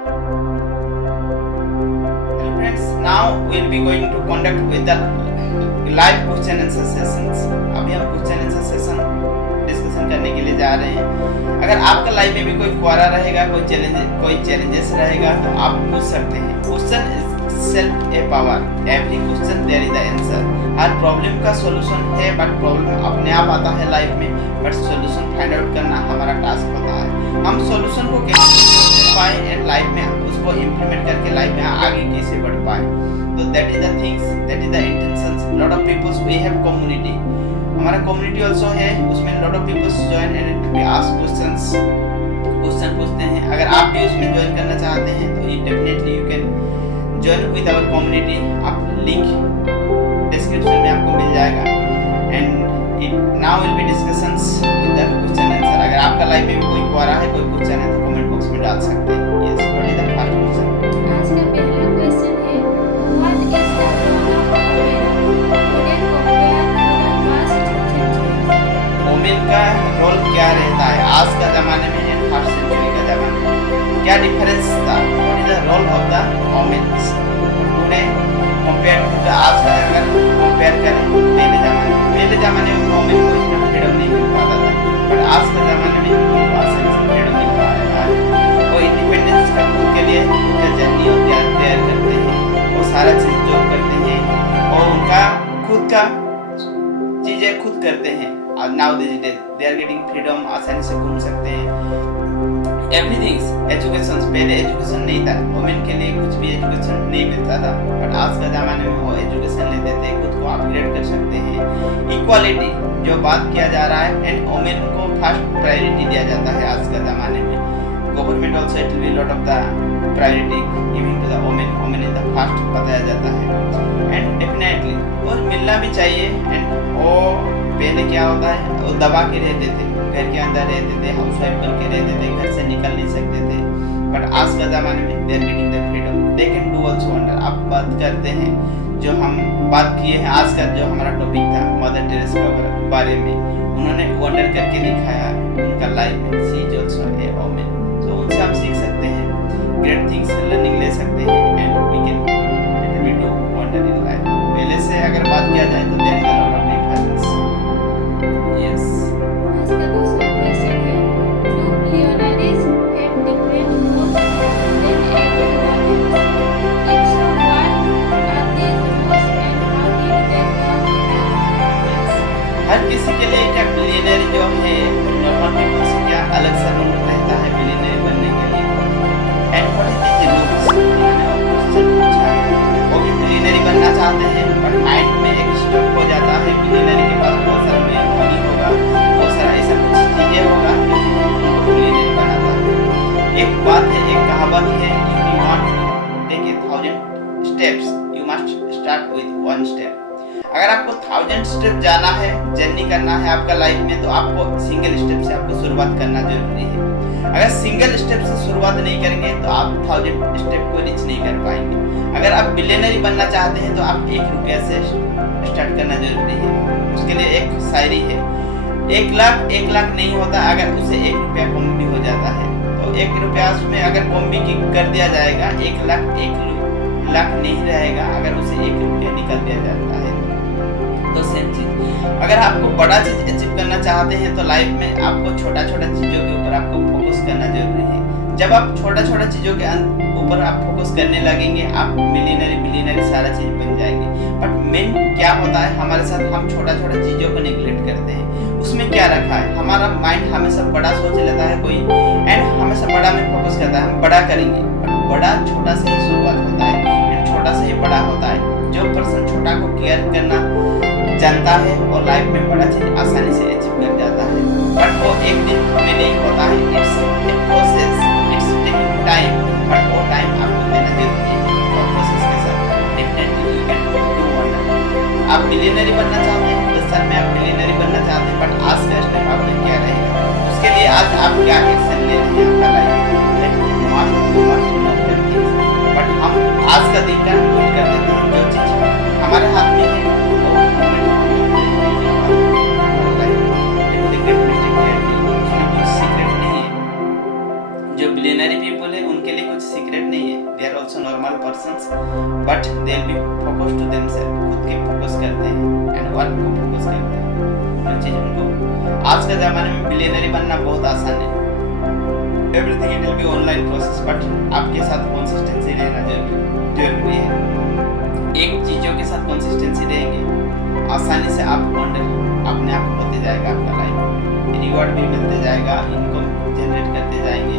Hello friends, now we'll be going to conduct with the live question answer sessions. अभी हम question answer session discussion करने के लिए जा रहे हैं। अगर आपका लाइफ में भी कोई क्वारा रहेगा, कोई चैलेंजेस रहेगा तो आप पूछ सकते हैं। Question is self a power, every question there is the answer. हर प्रॉब्लम का सॉल्यूशन है, बट प्रॉब्लम अपने आप आता है लाइफ में, बट सॉल्यूशन फाइंड आउट करना हमारा टास्क होता है। हम सॉल्यूशन को कैसे पाए एंड लाइफ में उसको इम्प्लीमेंट करके लाइफ में आगे कैसे बढ़ पाए। तो that is the things, that is the intentions. Lot of peoples we have community, हमारा कम्युनिटी आल्सो है, उसमें lot of peoples join and we ask question पूछते हैं। अगर आप भी उसमें ज्वाइन करना चाहते हैं तो definitely you can join with our community. आप लिंक डिस्क्रिप्शन में आपको मिल जाएगा। And now will be discussions with the question answer. अगर आपका लाइफ में भी कोई क्वारा है, कोई क्वेश्चन है तो कमेंट बॉक्स में डाल सकते हैं। Yes, what is the first question? आज का पहला क्वेश्चन है, व्हाट इज द वुमेन का रोल क्या रहता है आज का जमाने में एंड फर्स्ट सेंचुरी का जमाने में? क्या डिफरेंस था? What is the role of the women today compare to the आज का? अगर कंपेयर करें पहले जमाने में वुमेन को इतना फ्रीडम नहीं मिल पाता था, बट आज के जमाने में उनको आसानी से फ्रीडम मिल पा रहा है। वो इंडिपेंडेंस का खुद के लिए उनका जर्नी तैयार करते हैं, वो सारा चीज जॉब करते हैं और उनका खुद का चीजें खुद करते हैं। Now they are getting freedom, आसानी से घूम सकते हैं। एवरीथिंग एजुकेशन, पहले एजुकेशन नहीं था, वुमेन के लिए कुछ भी एजुकेशन नहीं मिलता था, बट आज के ज़माने में वो एजुकेशन लेते थे, खुद को अपग्रेड कर सकते हैं। इक्वालिटी जो बात किया जा रहा है एंड वुमेन को फर्स्ट प्रायोरिटी दिया जाता है आज के ज़माने में। Government also it will be lot of the priority giving to the women is the first बताया जाता है। एंड डेफिनेटली वो मिलना भी चाहिए। एंड वो पहले क्या होता है, वो दबा के रहते थे, घर के अंदर रहते थे, हाउसवाइफ बन के रहते थे, घर से निकल नहीं सकते थे, बट आज के ज़माने में they are getting the freedom, they can do also wonder. आप बात करते हैं जो हम बात किए हैं आज का जो हमारा टॉपिक था मदर टेरेसा के बारे में, उन्होंने वंडर करके दिखाया उनका लाइफ में। She is also a woman, so उनसे हम सीख सकते हैं, ग्रेट थिंग्स लर्निंग ले सकते हैं and we can do wonder in life. पहले से अगर बात किया जाए तो there is a lot of difference. Yes, आज का दूसरा क्वेश्चन है, do millionaires have different goals than every woman? If so, what are their goals and how did they come? हर किसी के लिए क्या बिलियनर जो है नॉर्मल पीपल से क्या अलग सा रूल रहता है बिलियनर बनने के लिए? And what is the rules? मैंने क्वेश्चन पूछा है, वो भी बिलियनर बनना चाहते हैं, बट माइंड में एक स्टॉप हो जाता है। बिलियनर के पास बहुत सारा मनी होगा, बहुत सारा ऐसा कुछ चीजें होगा जो उनको बिलियनर बनाता है। एक बात है, एक कहावत है, if you want to take 1000 steps you must start with 1 step. अगर आपको 1000 स्टेप जाना है, जर्नी करना है आपका लाइफ में, तो आपको सिंगल स्टेप से आपको शुरुआत करना जरूरी है। अगर सिंगल स्टेप से शुरुआत नहीं करेंगे तो आप 1000 स्टेप को रीच नहीं कर पाएंगे। अगर आप बिलियनरी बनना चाहते हैं तो आप 1 रुपया से स्टार्ट करना जरूरी है। उसके लिए एक शायरी है, 1 लाख नहीं होता अगर उसे 1 रुपया कम भी हो जाता है। तो 1 रुपया उसमें अगर कम भी कर दिया जाएगा, 1 लाख नहीं रहेगा अगर उसे 1 रुपया निकल दिया जाता है। तो सेम चीज, अगर आपको बड़ा चीज अचीव करना चाहते हैं तो लाइफ में आपको छोटा छोटा चीजों के ऊपर आपको फोकस करना जरूरी है। जब आप छोटा छोटा चीजों के ऊपर आप फोकस करने लगेंगे, आप मिलियनरी सारा चीज बन जाएंगे। बट मेन क्या होता है हमारे साथ, हम छोटा छोटा चीजों को नेग्लेक्ट करते हैं। उसमें क्या रखा है, हमारा माइंड हमेशा बड़ा सोच लेता है कोई, एंड हमेशा बड़ा में फोकस करता है, हम बड़ा करेंगे, बट बड़ा छोटा से ही शुरुआत होता है एंड छोटा से ही बड़ा होता है। जो पर्सन छोटा को केयर करना जानता है और लाइफ में बड़ा चीज आसानी से अचीव कर जाता है, बट वो एक दिन में नहीं होता है। It's a process, it's taking time, but वो टाइम आपको देना जरूरी है और प्रोसेस के साथ definitely you can do wonder. आप मिलियनरी बनना चाहते हैं, 10 साल में आप मिलियनरी बनना चाहते हैं, बट आज का स्टेप आपका क्या रहेगा? उसके लिए आज आप क्या एक्शन ले रहे हैं आपका लाइफ में? बट हम आज का दिन का वेट कर देते हैं। जो चीज हमारे हाथ में है जो उनके लिए कुछ सीक्रेट नहीं है, they are also normal persons, but they will be focus to themselves, खुद के फोकस करते हैं एंड वर्क को फोकस करते हैं। जो चीज उनको आज के जमाने में बिलियनरी बनना बहुत आसान है, everything it will B online process, but आपके साथ कंसिस्टेंसी रहना जरूरी है। एक चीजों के साथ कंसिस्टेंसी रहेंगे, आसानी से आप अपने आप होते जाएगा, आपका लाइफ रिवॉर्ड भी मिलते जाएगा, इनकम जनरेट करते जाएंगे,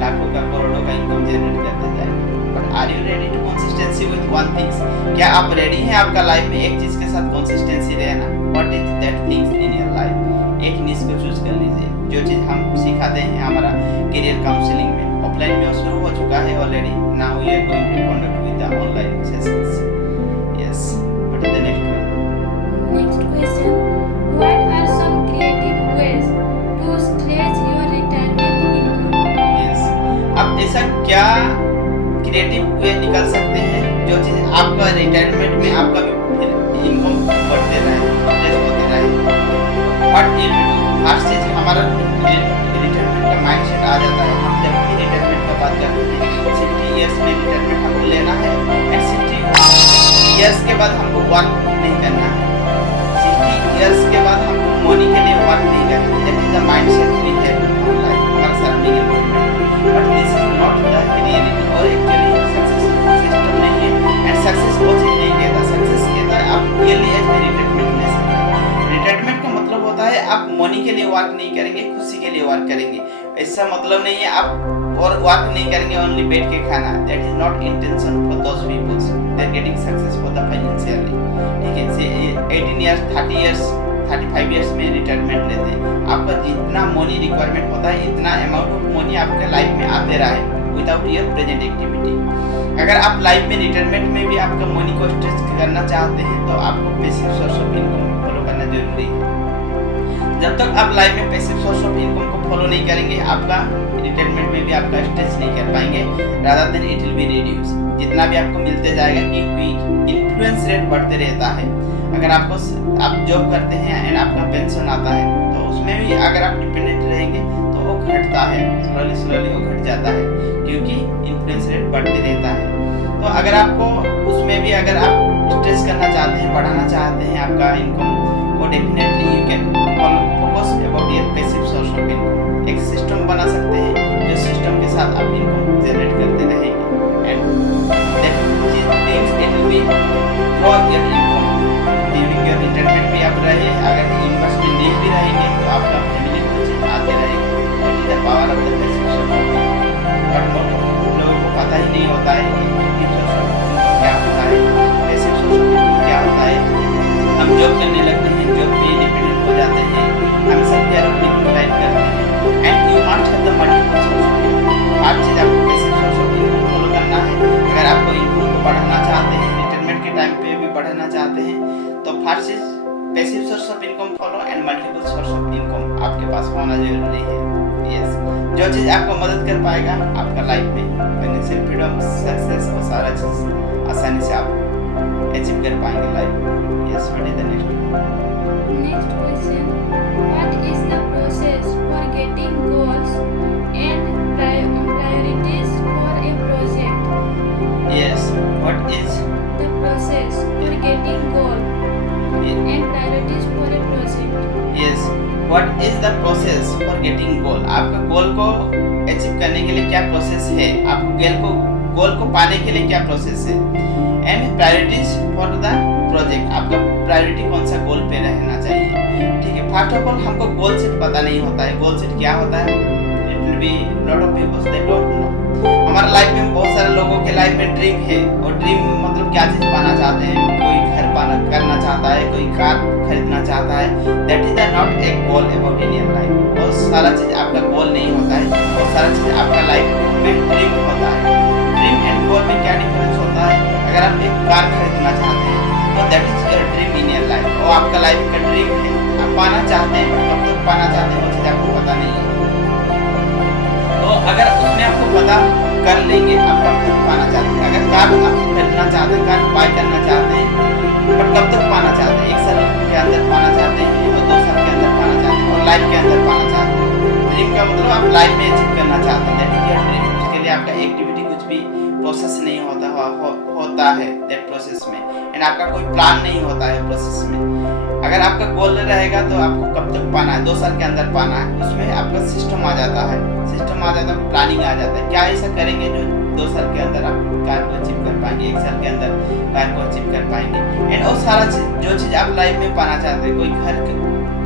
लाखों का करोड़ों का इनकम जनरेट करते जाएंगे। But are you ready to consistency with one things? क्या आप रेडी हैं आपका लाइफ में एक चीज के साथ कंसिस्टेंसी रहना? What is that things in your life? एक निश को चूज कर लीजिए। जो चीज हम सिखाते हैं हमारा करियर काउंसलिंग में, ऑफलाइन में शुरू हो चुका है already, now we are going to conduct with the online sessions. Yes, what is the next one? Next question. What are some creative ways to stretch your retirement income? Yes, अब ऐसा क्या creative way निकल सकते हैं जो चीज आपका retirement में आपका भी इनकम बढ़ते रहे, स्ट्रेच होते रहे। What will we do? First चीज हमारा रिटायरमेंट का माइंडसेट आ जाता है। हम जब भी रिटायरमेंट का बात करते हैं 60 इयर्स में रिटायरमेंट हमको लेना है एंड 60 इयर्स के बाद हमको वर्क नहीं करना है। 60 इयर्स के बाद हमको मनी के लिए वर्क नहीं करना है। That is the mindset we have in our life, हमारा surrounding environment. But this is not the reality, और एक्चुअली सक्सेस सिस्टम नहीं है एंड सक्सेस वो चीज नहीं कहता। सक्सेस कहता है आप रियली एज में रिटायरमेंट ले सकते हैं। रिटायरमेंट का मतलब होता है आप मनी के लिए वर्क नहीं करेंगे, खुशी के लिए वर्क करेंगे। ऐसा मतलब नहीं है आप और वर्क नहीं करेंगे ओनली बैठ के खाना। That is not intention for those peoples, they are getting success for the financially. ठीक है, से 18 इयर्स 30 इयर्स 35 इयर्स में रिटायरमेंट लेते हैं। आपका जितना मनी रिक्वायरमेंट होता है इतना अमाउंट ऑफ मनी आपके लाइफ में आते रहे विदाउट योर प्रेजेंट एक्टिविटी। अगर आप लाइफ में रिटायरमेंट में भी आपका मनी को स्ट्रेच करना चाहते हैं तो आपको passive source of income follow करना जरूरी है। जब तक आप लाइफ में पैसिव सोर्स ऑफ इनकम को फॉलो नहीं करेंगे, आपका रिटायरमेंट में भी आपका स्ट्रेच नहीं कर पाएंगे, rather than it will be reduce. जितना भी आपको मिलते जाएगा क्योंकि इन्फ्लुएंस रेट बढ़ते रहता है। अगर आप जॉब करते हैं एंड आपका पेंशन आता है तो उसमें भी अगर आप डिपेंडेंट रहेंगे तो वो घटता है, स्लोली वो घट जाता है क्योंकि इन्फ्लुएंस रेट बढ़ते रहता है। तो अगर आपको उसमें भी अगर आप स्ट्रेच करना चाहते हैं, बढ़ाना चाहते हैं आपका इनकम को, definitely you can focus about your passive source of income. एक सिस्टम बना सकते हैं जो सिस्टम के साथ आप इनकम जनरेट करते रहेंगे and that things it will B grow your income during your retirement भी आप रहे। अगर इन्वेस्टमेंट नहीं भी रहेंगे तो आपका फैमिली को चीज आते रहेगा। That is the power of the passive source of income. But लोगों को पता ही नहीं होता है कि पैसिव सोर्स ऑफ इनकम क्या होता है, पैसिव सोर्स ऑफ इनकम क्या होता है। हम जॉब करने लगते हैं, जॉब पे डिपेंडेंट हो जाते हैं, हम सब केयर ऑफ लिविंग लाइफ करते हैं and you must have the multiple source of income. हर चीज आपको passive source of income follow करना है। अगर आपको इनकम को बढ़ाना चाहते हैं, रिटायरमेंट के टाइम पे भी बढ़ाना चाहते हैं, तो फर्स्ट चीज passive source of income follow and multiple source of income आपके पास होना जरूरी है। यस, जो चीज आपको मदद कर पाएगा आपका लाइफ में फाइनेंशियल फ्रीडम, सक्सेस और सारा चीज आसानी से आप अचीव कर पाएंगे life. Yes, what is the next? Next question. What is the process for getting goals and priorities for a project? Yes, what is The process for getting goal and priorities for a project. yes what is the process for getting goal? आपका गोल को achieve करने के लिए क्या process है, आपको गोल को पाने के लिए क्या प्रोसेस है and priorities for the project, आपका प्रायोरिटी कौन सा गोल पे रहना चाहिए। ठीक है, फर्स्ट ऑफ ऑल हमको गोल सेट पता नहीं होता है। गोल सेट क्या होता है? It will be lot of peoples they don't know. हमारा लाइफ में बहुत सारे लोगों के लाइफ में ड्रीम है, और ड्रीम मतलब क्या चीज पाना चाहते हैं। कोई घर करना चाहता है, कोई कार खरीदना चाहता है। That is not a goal about in your life. और सारा चीज आपका गोल नहीं होता है, और सारा चीज आपका लाइफ में ड्रीम होता है। ड्रीम एंड गोल में क्या डिफरेंस होता है? अगर आप एक कार खरीदना चाहते हैं तो that is your dream in your life, और आपका लाइफ का ड्रीम है, आप पाना चाहते हैं, बट कब तक पाना चाहते हैं वो चीज आपको पता नहीं है। तो अगर उसमें आपको पता कर लेंगे आप कब तक पाना चाहते हैं। अगर कार आप खरीदना चाहते हैं, कार बाय करना चाहते हैं, बट कब तक पाना चाहते हैं? 1 साल के अंदर पाना चाहते हैं, और 2 साल के अंदर पाना चाहते हैं, और लाइफ के अंदर पाना चाहते हैं। ड्रीम का मतलब आप लाइफ में अचीव करना चाहते हैं, दैट इज योर ड्रीम। उसके लिए आपका एक्टिविटी कुछ भी प्रोसेस नहीं होता है दैट प्रोसेस में, एंड आपका कोई प्लान नहीं होता है प्रोसेस में। अगर आपका गोल रहेगा तो आपको कब तक पाना है, 2 साल के अंदर पाना है, उसमें आपका सिस्टम आ जाता है, प्लानिंग आ जाता है। क्या ऐसा करेंगे जो 2 साल के अंदर आप कार को अचीव कर पाएंगे, 1 साल के अंदर कार को अचीव कर पाएंगे। एंड और सारा जो चीज़ आप लाइफ में पाना चाहते हैं, कोई घर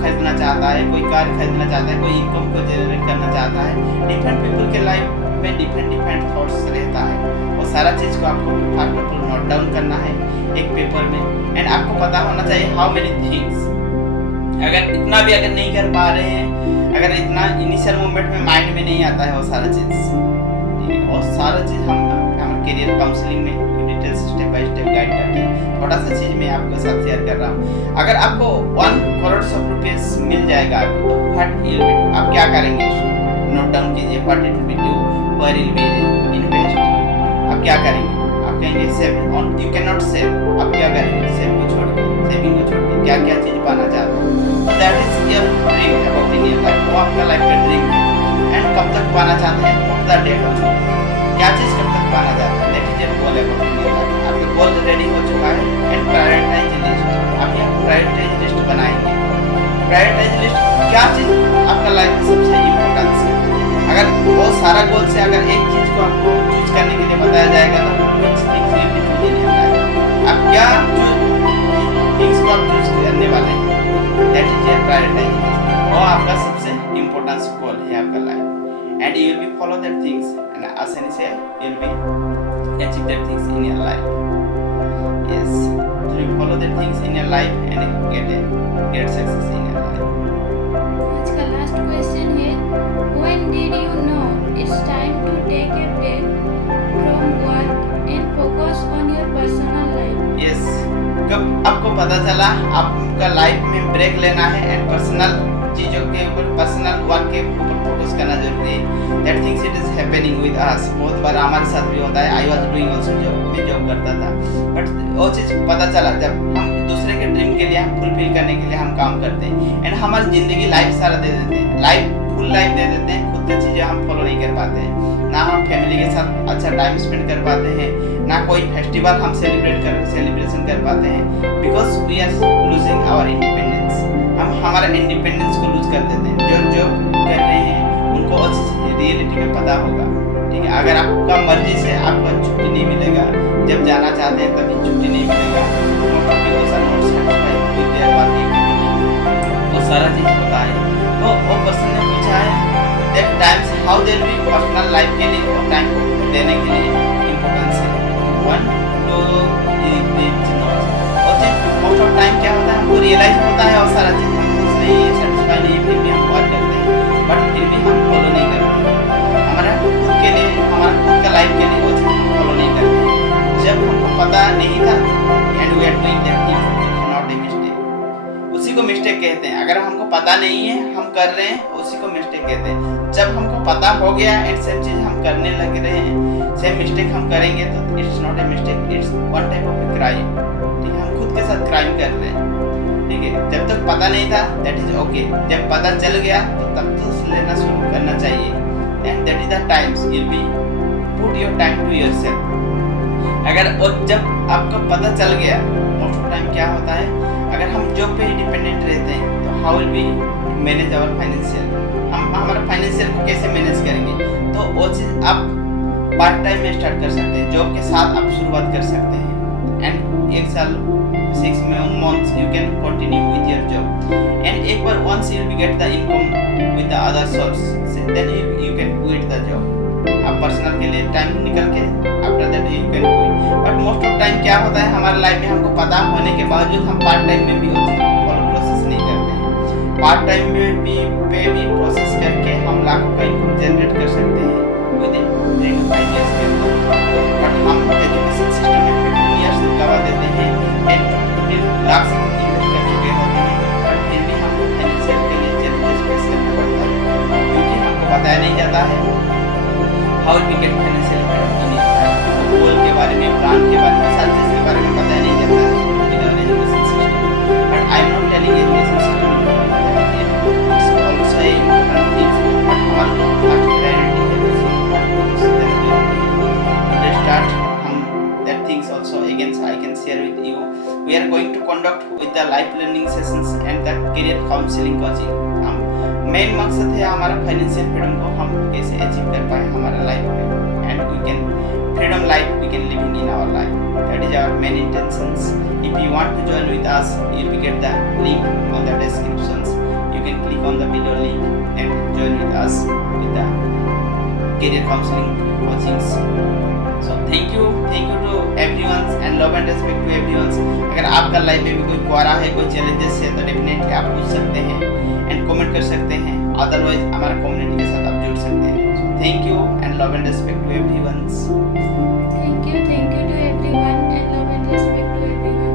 खरीदना चाहता है, कोई कार खरीदना चाहता है, कोई इनकम को जनरेट करना चाहता है, डिफरेंट पीपल के लाइफ में डिफरेंट थॉट्स रहता है। और सारा चीज़ को आपको फास्ट फॉरवर्ड नोट डाउन करना है एक पेपर में, एंड आपको पता होना चाहिए हाउ मेनी थिंग्स। अगर इतना भी अगर नहीं कर पा रहे हैं, अगर इतना इनिशियल मोमेंट में माइंड में नहीं आता है वो सारा चीज़, ठीक है, और सारा चीज़ हम हमारे करियर काउंसलिंग में detail step by step guide करते हैं। थोड़ा सा चीज़ मैं आपके साथ शेयर कर रहा हूँ। अगर आपको 1 करोड़ रुपीस मिल जाएगा तो व्हाट विल बी, आप क्या करेंगे उसको नोट डाउन कीजिए। What it will do, where will be invest, आप क्या करेंगे? आप कहेंगे save on, you can not save, आप क्या करेंगे? सेविंग को छोड़ के क्या क्या चीज़ पाना चाहते हैं, that is your dream about in your life, वो आपका लाइफ का ड्रीम है। एंड कब तक पाना चाहते हैं, व्हाट द डेट ऑफ, क्या चीज़ कब तक पाना चाहते हैं, that is your goal about in your life. आपका गोल रेडी हो चुका है, एंड प्रायोरिटाइज लिस्ट, आप यहाँ प्रायोरिटाइज लिस्ट बनाएंगे। प्रायोरिटाइज लिस्ट क्या चीज़ आपका लाइफ में सबसे इम्पोर्टेंस है। अगर वो सारा गोल से अगर एक चीज़ को आपको चूज करने के लिए बताया जाएगा तो आप क्या थिंग्स को आप चूज करने वाले हैं, that is your prioritize list. वो आपका सबसे इम्पोर्टेंस गोल है आपका life, and you will be follow that things, एंड आसानी से you will be achieve that things in your life. Yes, you follow that things in your life and get success in your life. आज का last question है, when did you know it's time to take a break from work and focus on your personal life? Yes, कब आपको पता चला आपका life में break लेना है एंड पर्सनल चीज़ों के ऊपर, पर्सनल वर्क के ऊपर फोकस करना जरूरी है। That things it is happening with us, बहुत बार हमारे साथ भी होता है। I was doing also job, मैं जॉब करता था, बट वो चीज़ पता चला जब हम दूसरे के ड्रीम के लिए, हम फुलफिल करने के लिए हम काम करते हैं, एंड हमारी ज़िंदगी लाइफ सारा दे देते हैं, फुल लाइफ दे देते हैं, खुद की चीज़ें हम फॉलो नहीं कर पाते हैं, ना हम फैमिली के साथ अच्छा टाइम स्पेंड कर पाते हैं, ना कोई फेस्टिवल हम सेलिब्रेशन कर पाते हैं, because we are losing our independence. हम हमारा इंडिपेंडेंस को लूज कर देते हैं। जो कर रहे हैं उनको रियलिटी में पता होगा, ठीक है। अगर आपका मर्जी से आपका छुट्टी नहीं मिलेगा, जब जाना चाहते हैं तभी छुट्टी नहीं मिलेगा, तो सारा चीज़ पता है। तो वो पर्सन ने पूछा है that times how there be personal life के लिए और टाइम देने के लिए इम्पोर्टेंस है। 1 2 3 और मोस्ट ऑफ टाइम क्या होता है, हमको रियलाइज होता है और सारा चीज़ हम दूसरे सेटिस्फाई नहीं, फिर भी हम वर्क करते हैं, बट फिर भी हम फॉलो नहीं करते। हमारा खुद के लिए, हमारा खुद का लाइफ के लिए वो चीज़ हम फॉलो नहीं करते। जब हमको पता नहीं था and we are doing that thing, not a mistake, उसी को मिस्टेक कहते हैं। अगर हमको पता नहीं है हम कर रहे हैं, उसी को मिस्टेक कहते हैं। जब हमको पता हो गया एंड सेम चीज़ हम करने लग रहे हैं, सेम मिस्टेक हम करेंगे तो it's not a mistake, it's one type of a crime, ठीक है। हम खुद के साथ क्राइम कर रहे हैं, ठीक है। जब तक पता नहीं था दैट इज ओके, जब पता चल गया तो तब तो लेना शुरू करना चाहिए, and that is the times you will be put your time to yourself. अगर और जब आपको पता चल गया, मोस्ट ऑफ टाइम क्या होता है, अगर हम जॉब पे ही डिपेंडेंट रहते हैं तो how will be manage our financial, हम हमारा फाइनेंशियल को कैसे मैनेज करेंगे। तो वो चीज़ आप पार्ट टाइम में स्टार्ट कर सकते हैं, जॉब के साथ आप शुरुआत कर सकते हैं, एंड 1 साल 6 months you can continue with your job, and एक बार once you will get the income with the other source, then you can quit the job। आप पर्सनल के लिए टाइम निकल के after that you can quit. But most of time क्या होता है हमारे लाइफ में, हमको पता होने के बावजूद हम पार्ट टाइम में भी वो चीज़ फॉलो प्रोसेस नहीं करते हैं। पार्ट टाइम में भी प्रोसेस करके हम लाखों का इनकम जनरेट कर सकते हैं विद इन 3 to 5 years के अंदर। बट हम एजुकेशन सिस्टम में 15 years गवा देते हैं, 10 to 15 लाख इन्वेस्ट कर चुके होते हैं, बट फिर भी हमको फाइनेंशियल के लिए चैलेंजेस फेस करना पड़ता है, क्योंकि हमको बताया नहीं जाता है how we get financial freedom in life. Goal के बारे में, प्लान के बारे में, सारी चीज़ के बारे में बताया नहीं जाता है in our education system. But I am not telling education system it's also a important thing, but हमारा जो फर्स्ट प्रायोरिटी है उसी को देना चाहिए। share with you. We are going to conduct with the live learning sessions and the career counseling coaching. हम main मकसद है हमारा फाइनेंशियल फ्रीडम को हम कैसे अचीव कर पाए हमारा लाइफ में, and we can freedom life we can living in our life. That is our main intentions. If you want to join with us, you will get the link on the descriptions. You can click on the below link and join with us with the career counseling coachings. So thank you to everyone and love and respect to everyone. अगर आपका life में भी कोई क्वारा है, कोई challenges है, तो definitely आप पूछ सकते हैं एंड कमेंट कर सकते हैं. अदरवाइज हमारा कम्युनिटी के साथ आप जुड़ सकते हैं. So thank you and love and respect to everyone. Thank you to everyone and love and respect to everyone.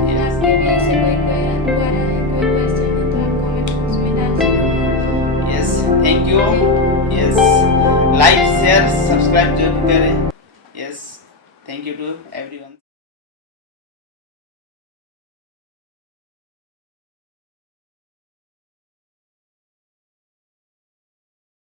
अगर आपके भी ऐसे कोई क्वेरी है, कोई क्वेश्चन है तो आप कमेंट बॉक्स में डाल सकते हैं. Yes, thank you. Yes, like, share, subscribe जरूर करें. Yes, thank you to everyone.